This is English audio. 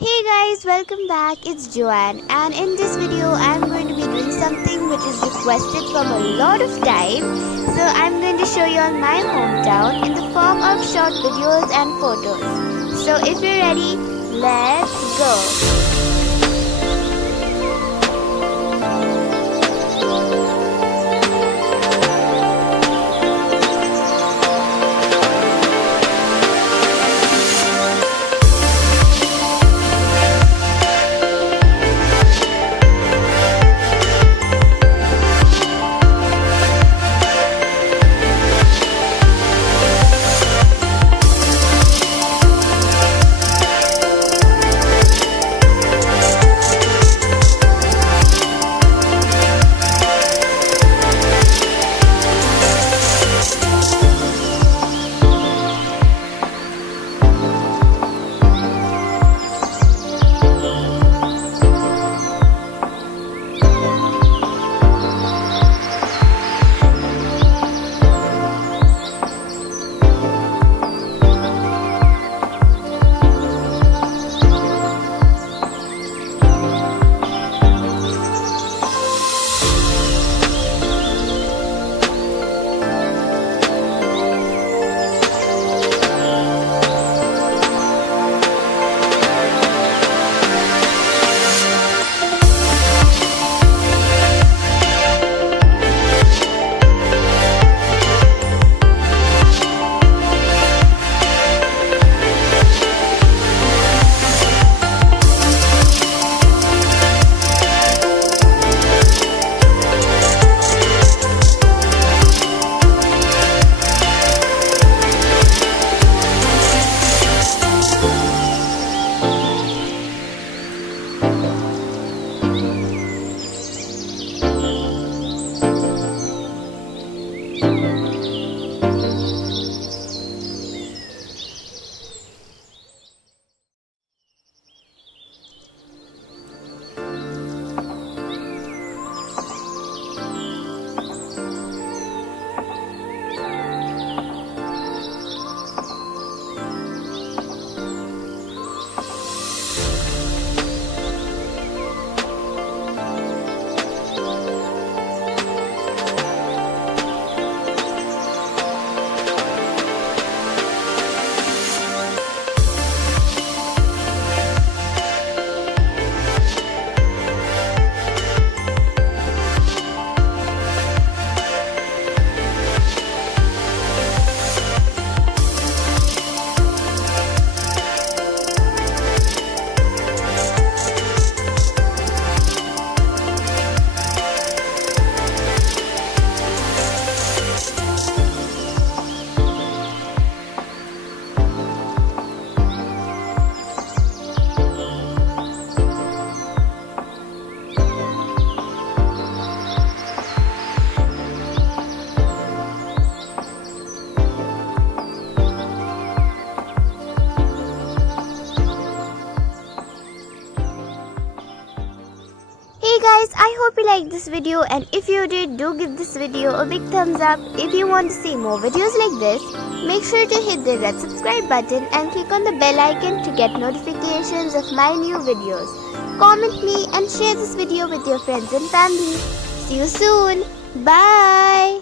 Hey guys, welcome back. It's Joanne, and in this video I'm going to be doing something which is requested from a lot of time. So I'm going to show you on my hometown in the form of short videos and photos. So if you're ready, let's go. Hey guys, I hope you liked this video, and if you did, do give this video a big thumbs up. If you want to see more videos like this, make sure to hit the red subscribe button and click on the bell icon to get notifications of my new videos. Comment me and share this video with your friends and family. See you soon. Bye.